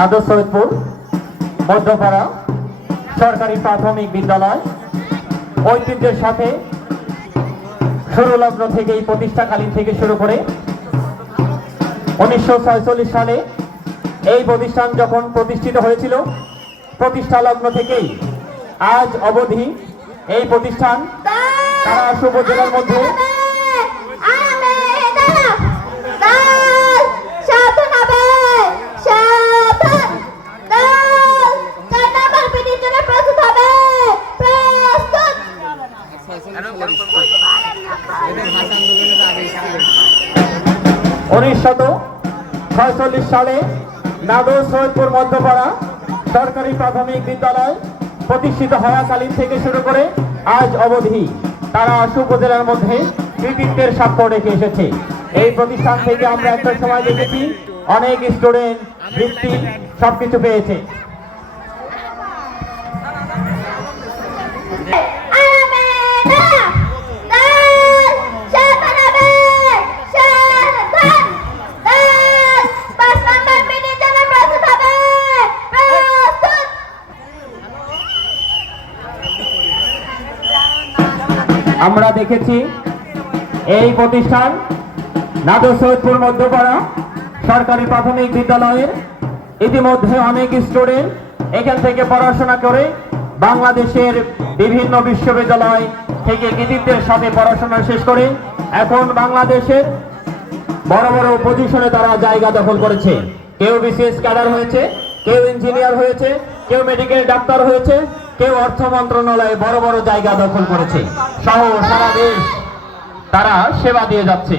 নাদর সৈয়দপুর মধ্যপাড়া, সরকারি প্রাথমিক বিদ্যালয়। ঐতিহ্যের সাথে শুরুলগ্ন থেকে এই প্রতিষ্ঠাকালীন থেকে শুরু করে উনিশশো সালে এই প্রতিষ্ঠান যখন প্রতিষ্ঠিত হয়েছিল প্রতিষ্ঠা লগ্ন থেকেই আজ অবধি এই প্রতিষ্ঠান তারাস উপজেলার মধ্যে ছয়চল্লিশ সালে নাদর সৈয়দপুর মধ্যপাড়া সরকারি প্রাথমিক বিদ্যালয় প্রতিষ্ঠিত হওয়াকালীন থেকে শুরু করে আজ অবধি তারা উপজেলার মধ্যে কৃতিত্বের স্বাক্ষর রেখে এসেছে। এই প্রতিষ্ঠান থেকে আমরা একটা সময় দেখেছি, অনেক স্টুডেন্ট বৃত্তি সবকিছু পেয়েছে। আমরা দেখেছি এই প্রতিষ্ঠান নাদর সৈয়দপুর মধ্যপাড়া সরকারি প্রাথমিক বিদ্যালয়ের। ইতিমধ্যে অনেক স্টুডেন্ট এখান থেকে পড়াশোনা করে বাংলাদেশের বিভিন্ন বিশ্ববিদ্যালয় থেকে কৃতিত্বের সাথে পড়াশোনা শেষ করে এখন বাংলাদেশের বড় বড় পজিশনে তারা জায়গা দখল করেছে। কেউ বিসিএস ক্যাডার হয়েছে, কেউ ইঞ্জিনিয়ার হয়েছে, কেউ মেডিকেল ডাক্তার হয়েছে কেউ অর্থ মন্ত্রণালয়ে বড় বড় জায়গা দখল করেছে। সহ সারা দেশ তারা সেবা দিয়ে যাচ্ছে।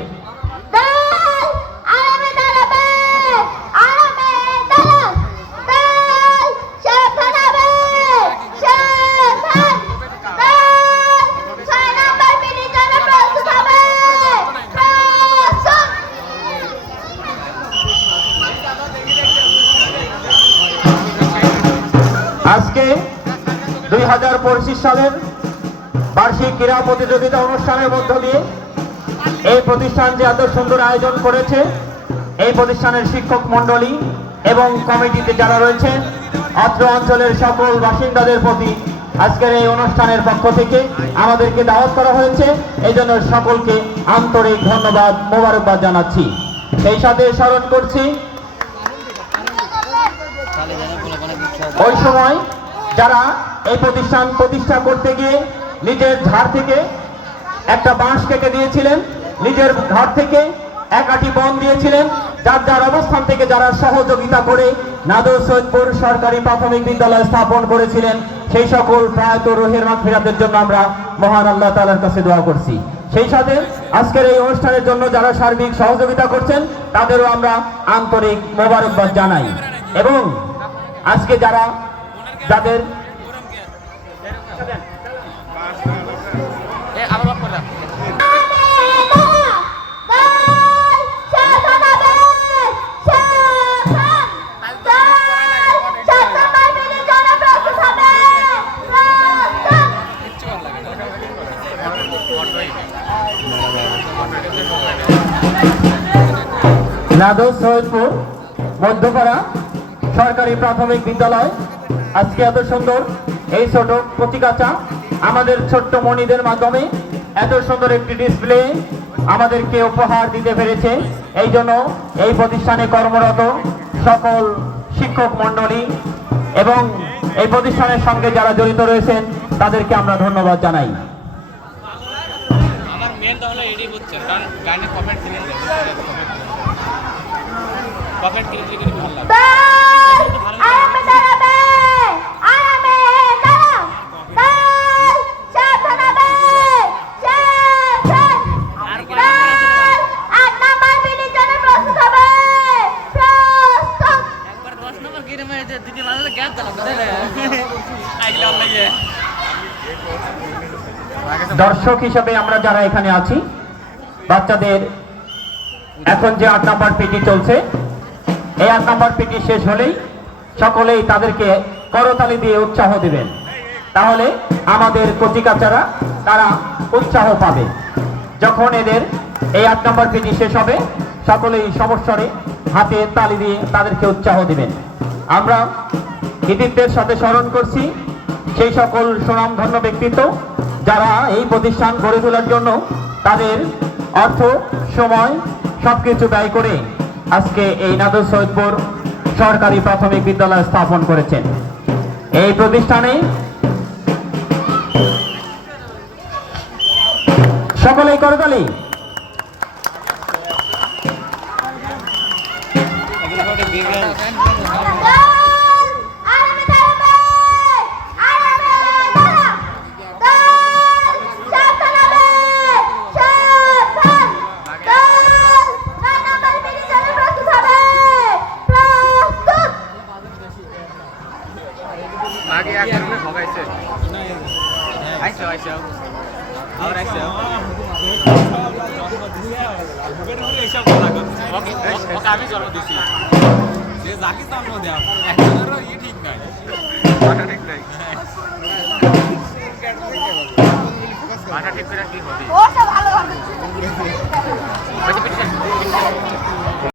হাজার পঁচিশ সালের বার্ষিক ক্রীড়া প্রতিযোগিতা অনুষ্ঠানের মধ্য দিয়ে এই প্রতিষ্ঠান যে এত সুন্দর আয়োজন করেছে, এই প্রতিষ্ঠানের শিক্ষক মণ্ডলী এবং কমিটিতে যারা রয়েছেন অত্র অঞ্চলের সকল বাসিন্দাদের প্রতি আজকের এই অনুষ্ঠানের পক্ষ থেকে আমাদেরকে দাওয়াত করা হয়েছে। এই জন্য সকলকে আন্তরিক ধন্যবাদ, মোবারকবাদ জানাচ্ছি। সেই সাথে স্মরণ করছি, ওই সময় যারা এই প্রতিষ্ঠান প্রতিষ্ঠা করতে গিয়ে নিজের ধার থেকে একটা বাঁশ কেটে দিয়েছিলেন। নিজের ঘর থেকে একাটি বন দিয়েছিলেন। যার যার অবস্থান থেকে যারা সহযোগিতা করে নাদর সৈয়দপুর সরকারি প্রাথমিক বিদ্যালয় স্থাপন করেছিলেন, সেই সকল প্রয়াত রোহের ফেরাতের জন্য আমরা মহান আল্লাহ তালার কাছে দোয়া করছি। সেই সাথে আজকের এই অনুষ্ঠানের জন্য যারা সার্বিক সহযোগিতা করছেন, তাদেরও আমরা আন্তরিক মোবারকবাদ জানাই। এবং আজকে যারা যাদের নাদর সৈয়দপুর, মধ্যপাড়া সরকারি প্রাথমিক বিদ্যালয়। আজকে এত সুন্দর এই ছোট প্রতিকাচা আমাদের ছোট্ট মণিদের মাধ্যমে এত সুন্দর একটি ডিসপ্লে আমাদেরকে উপহার দিতে পেরেছে। এই জন্য এই প্রতিষ্ঠানে কর্মরত সকল শিক্ষক মণ্ডলী এবং এই প্রতিষ্ঠানের সঙ্গে যারা জড়িত রয়েছেন, তাদেরকে আমরা ধন্যবাদ জানাই। আমার তাহলে এটাই হচ্ছে। কারণ গানে পকেট ক্লিয়ার পকেট ক্লিয়ার ভালো লাগে দর্শক হিসেবে আমরা যারা এখানে আছি, বাচ্চাদের এখন যে আট নম্বর পিটি চলছে, এই আট নম্বর পিটি শেষ হলেই সকলেই তাদেরকে করতালি দিয়ে উৎসাহ দিবেন। তাহলে আমাদের কচিকাচারা তারা উৎসাহ পাবে। যখন এদের এই আট নম্বর পিটি শেষ হবে, সকলেই সমস্বরে হাতে তালি দিয়ে তাদেরকে উৎসাহ দিবেন। আমরা কৃতিত্বের সাথে স্মরণ করছি, সেই সকল সুনামধন্য ব্যক্তিত্ব যারা এই প্রতিষ্ঠান গড়ে তোলার জন্য তাদের অর্থ, সময় সবকিছু ব্যয় করে আজকে এই নাদর সৈয়দপুর সরকারি প্রাথমিক বিদ্যালয় স্থাপন করেছেন। এই প্রতিষ্ঠানে সকলেই করতালি দল আমি জন্ম দিছি যে যাকে জন্ম দেওয়া একজনেরও ই ঠিক নাই ঠিক নাই ভাষা ঠিক করে কি